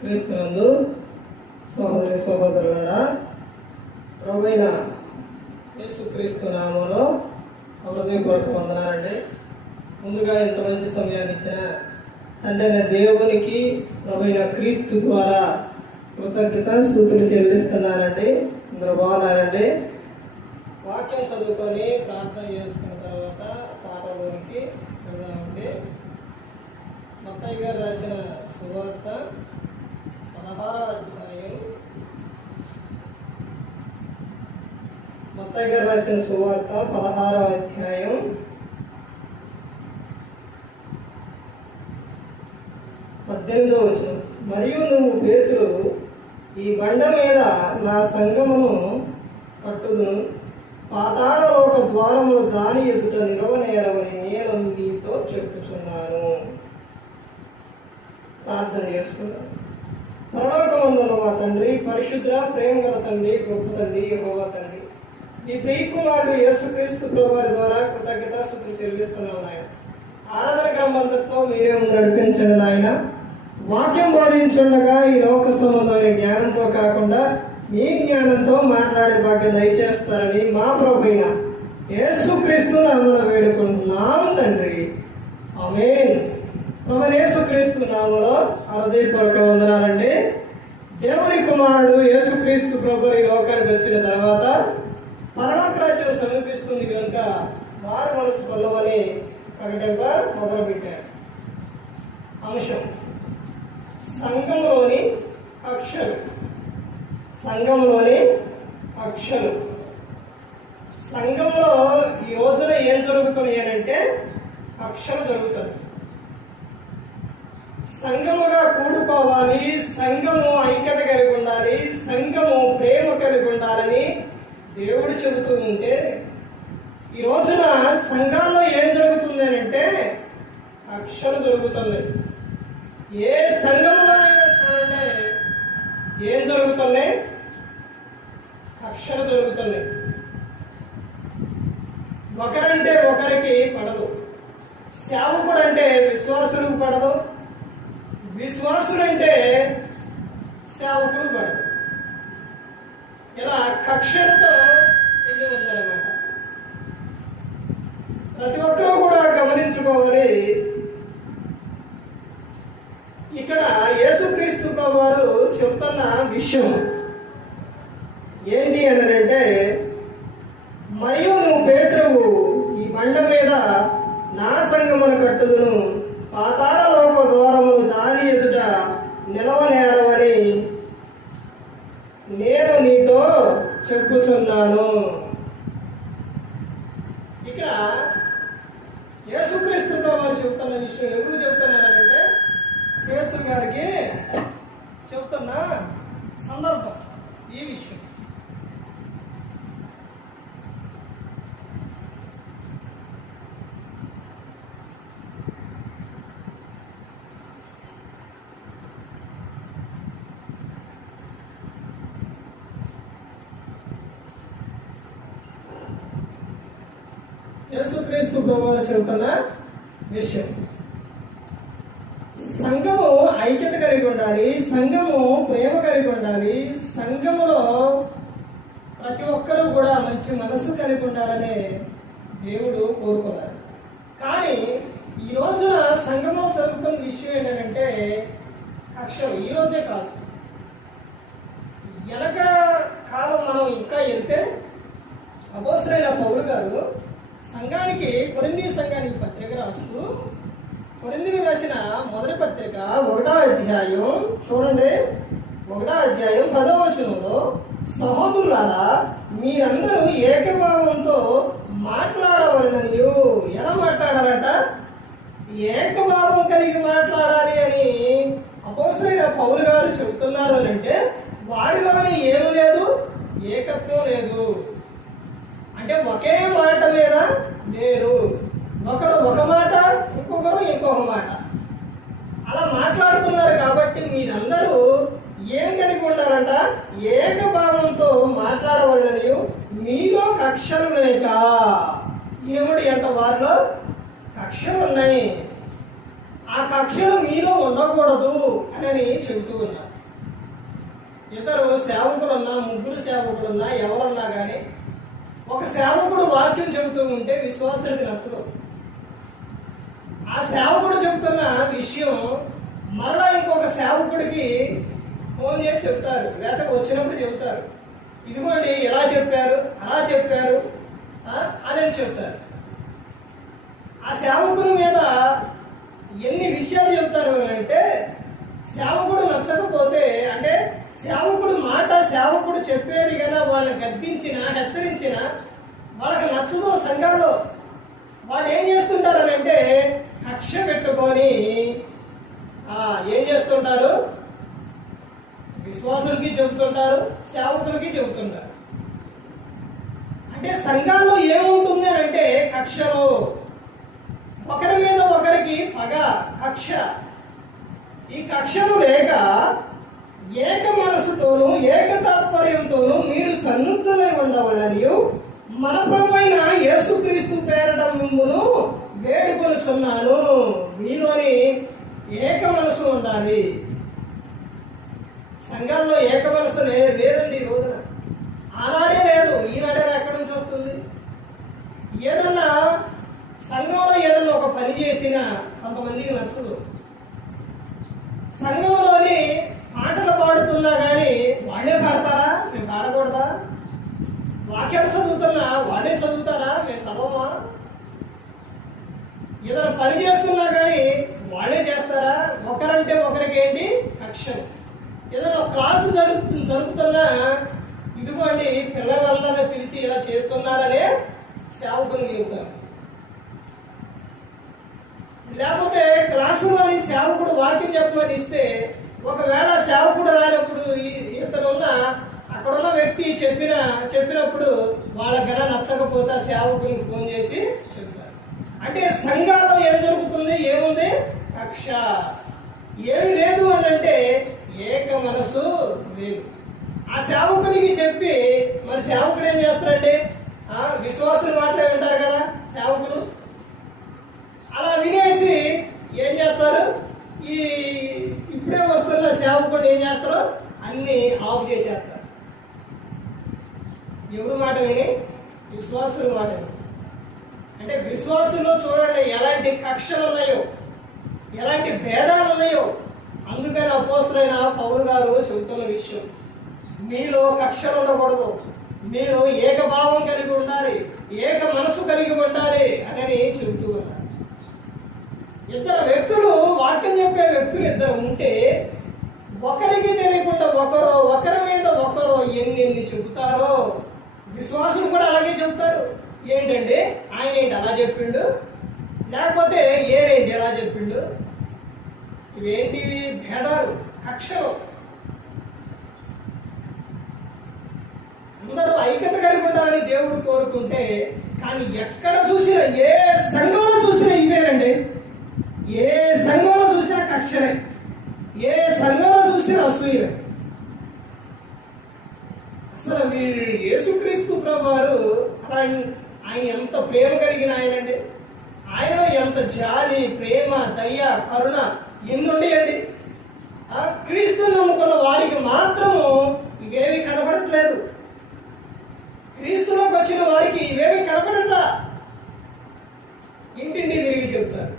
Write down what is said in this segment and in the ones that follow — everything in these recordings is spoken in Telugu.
క్రీస్తునందు సహోదరి సహోదరులారా, ప్రభువైన యేసుక్రీస్తు నామములో హృదయపూర్వక వందనాలండి. ముందుగా ఇంత మంచి సమయాన్ని ఇచ్చిన తండ్రి దేవునికి ప్రభువైన క్రీస్తు ద్వారా కృతజ్ఞత స్తుతులు చెల్లిస్తున్నానండి. అందరూ బాగున్నారండి. వాక్యం చదువుకొని ప్రార్థన చేసుకున్న తర్వాత పాఠంలోనికి వెళ్దామండి. మత్తయి గారు రాసిన సువార్త 16వ అధ్యాయం. మత్తయి గారు రాసిన సువార్త 16వ అధ్యాయం 18వ వచనం. మరియు నువ్వు పేతురు, ఈ బండ మీద నా సంఘమును కట్టుదును, పాతాళలోక ద్వారములు దాని ఎదుట నిలవనేరవని నేను నీతో చెప్పుచున్నాను. ప్రార్థన చేసుకుంటాను. పరలోకమందున్న మా తండ్రి, పరిశుద్ధ ప్రేమ గల తండ్రి, గొప్ప తండ్రి, యెహోవా తండ్రి, ఈ ప్రియకుమారుడు యేసుక్రీస్తు ప్రభువారి ద్వారా కృతజ్ఞతాస్తుతులు చెల్లిస్తున్నాను నాయన. ఆరాధన క్రమంతో మీరే నడిపించండి నాయన. వాక్యం బోధించుండగా ఈ లోక సంబంధమైన జ్ఞానంతో కాకుండా మీ జ్ఞానంతో మాట్లాడే భాగ్యం దయచేస్తారని మా ప్రభువైన యేసుక్రీస్తు నామములో వేడుకుంటున్నాం తండ్రి, ఆమేన్. ప్రభువైన యేసుక్రీస్తు నామములో హృదయపూర్వక వందనాలండి. దేవుని కుమారుడు యేసుక్రీస్తు ప్రభు ఈ లోకానికి వచ్చిన తర్వాత పరలోక రాజ్యం సమీపిస్తుంది కనుక మారు మనసు పొందమని ప్రకటింప మొదలుపెట్టారు. అంశం సంఘంలోని కక్షలు. సంఘంలోని కక్షలు. సంఘంలో ఈ రోజున ఏం జరుగుతున్నాయి అంటే కక్షలు జరుగుతాయి. సంఘముగా కూడుకోవాలి, సంఘము ఐక్యత కలిగి ఉండాలి, సంఘము ప్రేమ కలిగి ఉండాలని దేవుడు చెబుతూ ఉంటే ఈ రోజున సంఘాల్లో ఏం జరుగుతుంది అంటే కక్షలు జరుగుతున్నాయి. ఏ సంఘములోనైనా చూడండి ఏం జరుగుతున్నాయి? కక్షలు జరుగుతున్నాయి. ఒకరంటే ఒకరికి పడదు. సేవకుడు అంటే విశ్వాసులకు పడదు, విశ్వాసుడంటే సేవకుడు పడదు. ఇలా కక్షలతో ఇది ఉందన్నమాట. ప్రతి ఒక్కరూ కూడా గమనించుకోవాలి. ఇక్కడ యేసుక్రీస్తు వారు చెప్తున్న విషయం ఏంటి అని అంటే, మరియు నువ్వు పేతురువు, ఈ బండ మీద నా సంఘమును కట్టుదును, పాతాళలోక ద్వారములు దాని ఎదుట నిలవనేరవని నేను నీతో చెప్పుచున్నాను. ఇక్కడ యేసుక్రీస్తు వారు చెప్తున్న విషయం ఎవరు చెప్తున్నారంటే పేతురు గారికి చెప్తున్న సందర్భం ఈ విషయం. యేసుక్రీస్తు ప్రభువు చెబుతున్న విషయం. సంఘము ఐక్యత కలిగి ఉండాలి, సంఘము ప్రేమ కలిగి ఉండాలి, సంఘములో ప్రతి ఒక్కరూ కూడా మంచి మనసు కలిగి ఉండాలని దేవుడు కోరుకున్నారు. కానీ ఈ రోజున సంఘంలో జరుగుతున్న విషయం ఏంటంటే కక్షలు. ఈ రోజే కాదు, వెనక కాలం మనం ఇంకా వెళ్తే అపోస్తలుడైన పౌలు గారు సంఘానికి, కొరింథీ సంఘానికి పత్రిక రాస్తూ, కొరింథీకి రాసిన మొదటి పత్రిక 1వ అధ్యాయం చూడండి, 1వ అధ్యాయం 10వ వచనంలో, సహోదరులారా మీరందరూ ఏకభావంతో మాట్లాడవలనని. ఎలా మాట్లాడాలంట? ఏకభావం కలిగి మాట్లాడాలి అని అపోస్తలుడైన పౌలు గారు చెబుతున్నారు అని అంటే వారిలోని ఏమీ లేదు, ఏకత్వం లేదు. అంటే ఒకే మాట మీద లేరు. ఒకరు ఒక మాట, ఇంకొకరు ఇంకొక మాట, అలా మాట్లాడుతున్నారు. కాబట్టి మీరందరూ ఏం కలిగి ఉండాలంట? ఏకభావంతో మాట్లాడవలనని, మీలో కక్షలు లేక. ఏముడి అంట వారిలో కక్షలు ఉన్నాయి. ఆ కక్షలు మీలో ఉండకూడదు అని చెబుతూ ఉన్నారు. ఇద్దరు సేవకులున్నా, ముగ్గురు సేవకులున్నా, ఎవరున్నా కానీ ఒక సేవకుడు వాక్యం చెబుతూ ఉంటే విశ్వాసానికి నచ్చదు. ఆ సేవకుడు చెబుతున్న విషయం మరలా ఇంకొక సేవకుడికి ఫోన్ చేసి చెప్తారు, లేకపోతే వచ్చినప్పుడు చెబుతారు, ఇదిగోండి ఎలా చెప్పారు, అలా చెప్పారు అని చెప్తారు. ఆ సేవకుని మీద ఎన్ని విషయాలు చెప్తారు అంటే, సేవకుడు నచ్చకపోతే, అంటే సేవకుడు మాట, సేవకుడు చెప్పేది కదా వాళ్ళని గద్దించిన, హెచ్చరించిన వాళ్ళకి నచ్చదు. సంఘాల్లో వాళ్ళు ఏం చేస్తుంటారు అంటే కక్ష పెట్టుకొని ఏం చేస్తుంటారు, విశ్వాసులకి చెబుతుంటారు, సేవకులకి చెబుతుంటారు. అంటే సంఘాల్లో ఏముంటుంది అంటే కక్షలు, ఒకరి మీద ఒకరికి పగ, కక్ష. ఈ కక్షలు లేక ఏక మనసుతోనూ ఏక తాత్పర్యంతోనూ మీరు సన్నుద్ధులై ఉండవాలని మన ప్రభువైన యేసుక్రీస్తు పేరట మిమ్మును వేడుకొనుచున్నాను. మీలోని ఏక మనసు ఉండాలి. సంఘంలో ఏక మనసు లేదండి ఈ రోజున. ఆనాడే లేదు, ఈనాడే ఎక్కడి నుంచి వస్తుంది? ఏదన్నా సంఘంలో ఏదన్నా ఒక పని చేసినా కొంతమందికి నచ్చదు. సంఘంలోని పాటలు పాడుతున్నా కానీ వాళ్ళే పాడతారా, మేము పాడకూడదా? వాక్యాలు చదువుతున్నా వాళ్ళే చదువుతారా, మేము చదవమా? ఏదైనా పని చేస్తున్నా కానీ వాళ్ళే చేస్తారా? ఒకరంటే ఒకరికి ఏంటి కక్షలు. ఏదైనా క్లాసు జరుగుతున్నా ఇదిగోండి పిల్లలందరినీ పిలిచి ఇలా చేస్తున్నారనే సేవకుని చెబుతారు. లేకపోతే క్లాసులోని సేవకుడు వాక్యం చెప్పమని ఇస్తే, ఒకవేళ సేవకుడు రానప్పుడు ఇతనున్న అక్కడున్న వ్యక్తి చెప్పినప్పుడు వాళ్ళకైనా నచ్చకపోతే సేవకుని ఫోన్ చేసి చెప్తారు. అంటే సంఘాల్లో ఏం జరుగుతుంది, ఏముంది? కక్ష. ఏమి లేదు అని అంటే ఏక మనసు లేదు. ఆ సేవకునికి చెప్పి మరి సేవకుడు ఏం చేస్తారంటే విశ్వాసులు మాటలే వింటారు కదా సేవకులు. అలా వినేసి ఏం చేస్తారు, ఇప్పుడే వస్తున్న సేవకుడు ఏం చేస్తారు, అన్ని ఆఫ్ చేసేస్తారు. ఎవరు మాట విని? విశ్వాసుల మాట విని. అంటే విశ్వాసుల్లో చూడండి ఎలాంటి కక్షలు ఉన్నాయో, ఎలాంటి భేదాలు ఉన్నాయో. అందుకని అపోస్తలుడైన పౌలు గారు చెబుతున్న విషయం, మీలో కక్షలు ఉండకూడదు, మీరు ఏకభావం కలిగి ఉండాలి, ఏక మనసు కలిగి ఉండాలి అని చెబుతూ ఉన్నారు. ఇద్దరు వ్యక్తులు, వాక్యం చెప్పే వ్యక్తులు ఇద్దరు ఉంటే ఒకరికి తెలియకుండా ఒకరి మీద ఒకరు ఎన్ని చెబుతారో, విశ్వాసులు కూడా అలాగే చెబుతారు. ఏంటంటే ఆయన ఏంటి అలా చెప్పిండు, లేకపోతే ఏరేంటి ఎలా చెప్పిండు. ఇవేంటివి? భేదాలు, కక్షలు. అందరూ ఐక్యత కలిగి ఉండాలని దేవుడు కోరుకుంటే, కానీ ఎక్కడ చూసినా, ఏ సంఘంలో చూసినా ఇవేనండి. ఏ సంఘంలో చూసినా కక్షలే, ఏ సంఘంలో చూసినా అసూయలే. అసలు వీడు యేసుక్రీస్తు ప్రభువారు ఆయన ఎంత ప్రేమ కలిగిన ఆయనండి. ఆయనలో ఎంత జాలి, ప్రేమ, దయ, కరుణ ఎన్ని ఉండేయండి. ఆ క్రీస్తుని నమ్ముకున్న వారికి మాత్రము ఇవేవి కనబడట్లేదు. క్రీస్తులోకి వచ్చిన వారికి ఇవేవి కనబడట్లా. ఇంటింటి తిరిగి చెప్తారు.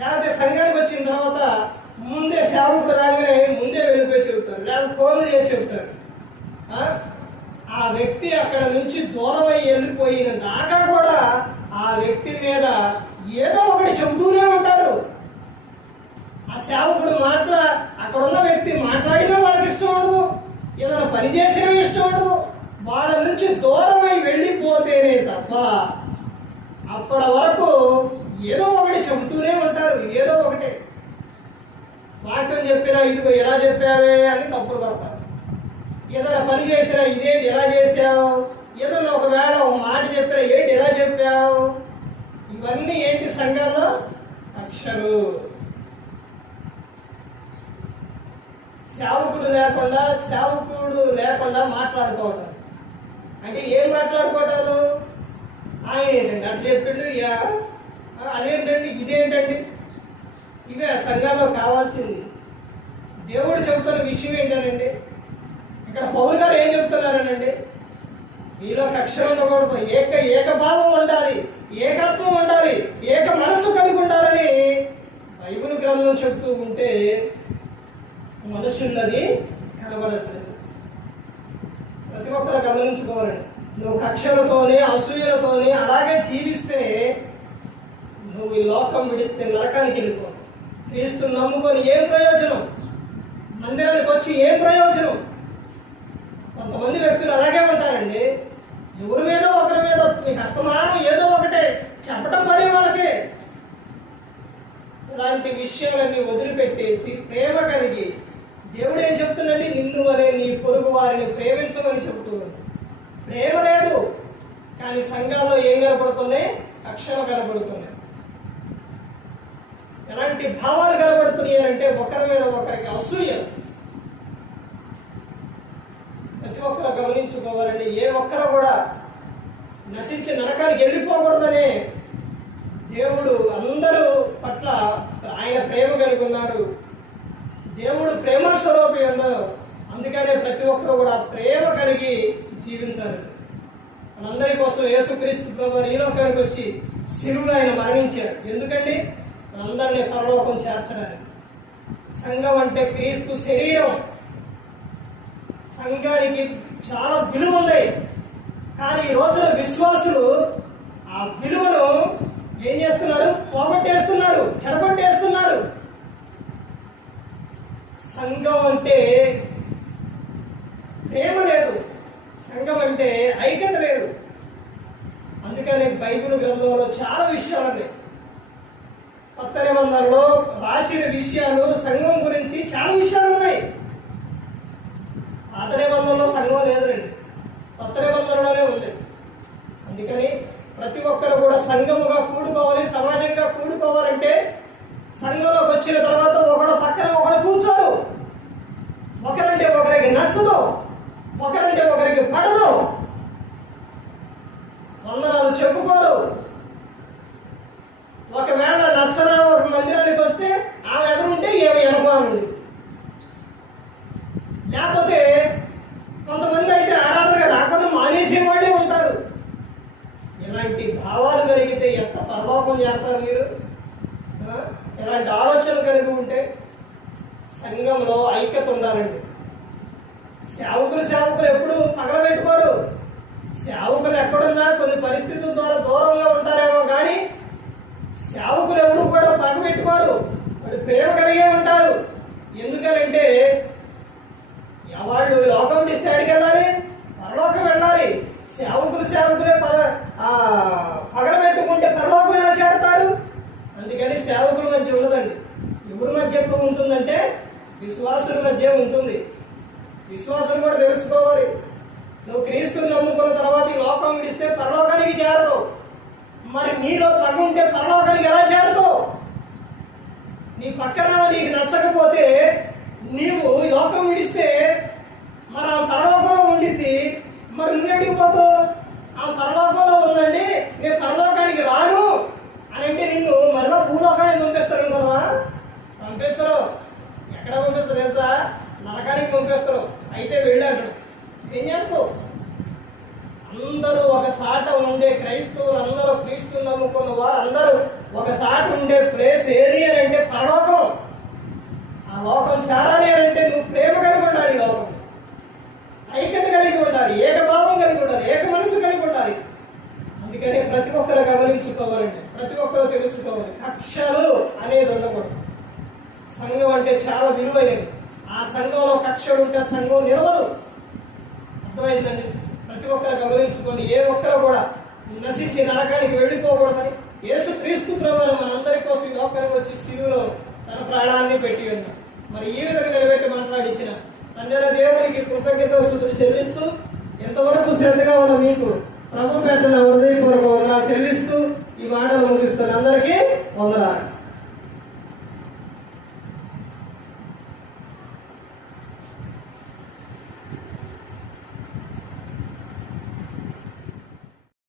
లేకపోతే సంఘానికి వచ్చిన తర్వాత ముందే సేవకుడు రాగానే ముందే వెళ్ళిపోయి చెబుతారు, లేకపోతే ఫోన్లు చేసి చెబుతారు. ఆ వ్యక్తి అక్కడ నుంచి దూరమై వెళ్ళిపోయిన దాకా కూడా ఆ వ్యక్తి మీద ఏదో ఒకటి చెబుతూనే ఉంటారు. ఆ సేవకుడు అక్కడ ఉన్న వ్యక్తి మాట్లాడినా వాళ్ళకి ఇష్టం ఉండదు, ఏదైనా పని చేసినా ఇష్టం ఉండదు. వాళ్ళ నుంచి దూరమై వెళ్ళిపోతేనే తప్ప అప్పటి వరకు ఏదో ఒకటి చెబుతూనే ఉంటారు. ఏదో ఒకటి వాక్యం చెప్పినా ఇదిగో ఎలా చెప్పావే అని తప్పులు పడతారు. ఏదైనా పని చేసినా ఇదేంటి ఎలా చేసావు, ఏదైనా ఒకవేళ ఒక మాట చెప్పినా ఏంటి ఎలా చెప్పావు. ఇవన్నీ ఏంటి సంఘాల్లో? కక్షలు. సేవకుడు లేకుండా మాట్లాడుకోవటం. అంటే ఏం మాట్లాడుకోవటాలు? ఆయన ఏంటండి అట్లా చెప్పిండు, అదేంటండి, ఇదేంటండి. ఇవే సంఘాల్లో కావాల్సింది. దేవుడు చెబుతున్న విషయం ఏంటండి, ఇక్కడ పౌలు గారు ఏం చెప్తున్నారనండి? మీలో కక్షలు ఉండకూడదు, ఏకభావం ఉండాలి, ఏకత్వం ఉండాలి, ఏక మనస్సు కలిగి ఉండాలని బైబిల్ గ్రంథం చెప్తూ ఉంటే మనుషులది కనబడట్లేదు. ప్రతి ఒక్కరు గమనించుకోవాలండి. నువ్వు కక్షలతోనే అసూయలతోనే అలాగే జీవిస్తే నువ్వు ఈ లోకం విడిస్తే నరకానికి వెళ్ళిపో. క్రీస్తు నమ్ముకొని ఏం ప్రయోజనం? మందిరానికి వచ్చి ఏం ప్రయోజనం? కొంతమంది వ్యక్తులు అలాగే ఉంటారండి. ఎవరి మీద ఒకరి మీద మీకు అస్తమానం ఏదో ఒకటే చెప్పటం పని వాళ్ళకి. ఇలాంటి విషయాలన్నీ వదిలిపెట్టేసి ప్రేమ కలిగి, దేవుడు ఏం చెప్తున్నాడు? నిన్ను అనే నీ పొరుగు వారిని ప్రేమించమని చెబుతున్నాడు. ప్రేమ లేదు, కానీ సంఘాల్లో ఏం కనపడుతున్నాయి? కక్షలు కనపడుతున్నాయి. ఎలాంటి భావాలు కనబడుతున్నాయి అంటే ఒకరి మీద ఒకరికి అసూయ. ప్రతి ఒక్కరు గమనించుకోవాలండి. ఏ ఒక్కరు కూడా నశించి నరకానికి వెళ్ళిపోకూడదని దేవుడు అందరూ పట్ల ఆయన ప్రేమ కలిగి ఉన్నారు. దేవుడు ప్రేమ స్వరూపి అన్నారు. అందుకనే ప్రతి ఒక్కరు కూడా ప్రేమ కలిగి జీవించాలి. మనందరి కోసం యేసుక్రీస్తు ప్రభువు ఈ లోకానికి వచ్చి శిలువలో ఆయన మరణించాడు. ఎందుకండి? మనందరినీ పరలోకం చేర్చడానికి. సంఘం అంటే క్రీస్తు శరీరం. సంఘానికి చాలా విలువ ఉంది. కానీ ఈ రోజున విశ్వాసులు ఆ విలువను ఏం చేస్తున్నారు? పోగొట్టేస్తున్నారు, చెడగొట్టేస్తున్నారు. సంఘం అంటే ప్రేమ లేదు, సంఘం అంటే ఐక్యత లేదు. అందుకని బైబిల్ గ్రంథంలో చాలా విషయాలు ఉన్నాయి. కొత్త నిబంధనలో రాసిన విషయాలు సంఘం గురించి చాలా విషయాలు ఉన్నాయి. పాత నిబంధనలో సంఘం లేదండి, కొత్త నిబంధనలోనే ఉంది. అందుకని ప్రతి ఒక్కరు కూడా సంఘముగా కూడుకోవాలి, సమాజంగా కూడుకోవాలంటే సంఘంలోకి వచ్చిన తర్వాత ఒకడు పక్కన ఒకడు కూర్చోరు. ఒకరంటే ఒకరికి నచ్చదు, ఒకరంటే ఒకరికి పడదు, వందనాలు చెప్పుకోరు. ఒకవేళ నచ్చన ఒక మందిరానికి వస్తే ఆమె ఎదురుంటే ఏమి అనుమానండి. లేకపోతే కొంతమంది అయితే ఆరాధనగా రాకుండా మానేసే వాళ్ళే ఉంటారు. ఇలాంటి భావాలు కలిగితే ఎంత పరలోకం చేస్తారు మీరు? ఇలాంటి ఆలోచన కలిగి ఉంటే సంఘంలో ఐక్యత ఉండాలండి. సేవకులు ఎప్పుడు పగలబెట్టుకోరు. సేవకులు ఎక్కడున్నా కొన్ని పరిస్థితుల ద్వారా దూరంగా ఉంటారేమో కానీ సేవకులు ఎవరు కూడా పగబెట్టుకోరు. వాళ్ళు ప్రేమ కలిగే ఉంటారు. ఎందుకనంటే వాళ్ళు లోకం విడిస్తే అడిగి వెళ్ళాలి, పరలోకం వెళ్ళాలి. సేవకులే పగలబెట్టుకుంటే పరలోకం ఎలా చేరతారు? అందుకని సేవకుల మధ్య ఉండదండి. ఎవరి మధ్య ఎక్కువ ఉంటుందంటే విశ్వాసుల మధ్య ఉంటుంది. విశ్వాసం కూడా తెలుసుకోవాలి. నువ్వు క్రీస్తుని నమ్ముకున్న తర్వాత ఈ లోకం విడిస్తే పరలోకానికి చేరతావు. మరి నీలో పగ ఉంటే పరలోకానికి ఎలా చేరతావు? నీ పక్కన నీకు నచ్చకపోతే నీవు ఈ లోకం విడిస్తే మరి ఆ పరలోకంలో ఉండిద్ది. మరి నువ్వేడికి పోతావు? ఆ పరలోకంలో ఉందండి, నేను పరలోకానికి రాను అని అంటే నిన్ను మరలా భూలోకానికి పంపిస్తారు అనుకున్నావా? పంపించరు. ఎక్కడ పంపిస్తారు తెలుసా? నరకానికి పంపిస్తారు. అయితే వెళ్ళాడు. ఏం చేస్తావు? అందరూ ఒక చాట ఉండే క్రైస్తవులు అందరూ క్రీస్తుని నమ్ముకున్న వారు అందరూ ఒక చాట ఉండే ప్లేస్ ఏది అని అంటే పరలోకం. ఆ లోకం చేరాలి అని అంటే నువ్వు ప్రేమ కలిగి ఉండాలి, లోకం ఐక్యత కలిగి ఉండాలి, ఏకభావం కలిగి ఉండాలి, ఏక మనసు కలిగి ఉండాలి. అందుకని ప్రతి ఒక్కరు గమనించుకోవాలండి, ప్రతి ఒక్కరు తెలుసుకోవాలి. కక్షలు అనేది ఉండకూడదు. సంఘం అంటే చాలా విలువైనది. ఆ సంఘంలో కక్షలు ఉంటే సంఘం నిలవదు. అర్థమైందండి? ప్రతి ఒక్కరు గమనించుకొని ఏ ఒక్కరు కూడా నశించి నరకానికి వెళ్ళిపోకూడదని యేసుక్రీస్తు ప్రభువు మనందరి కోసం ఈ లోకానికి వచ్చి శిలువలో తన ప్రాణాన్ని పెట్టి ఉన్నాడు. మరి ఈ విధంగా నిలబెట్టి మాట్లాడించిన తండ్రి దేవునికి కృతజ్ఞతాస్తుతులు చెల్లిస్తూ ఎంతవరకు శ్రద్ధగా ఉన్న మీకు ప్రభు పేట హృదయపూర్వక వందనాలు చెల్లిస్తూ ఈ మాటలు ముగిస్తున్న అందరికీ వందనాలు.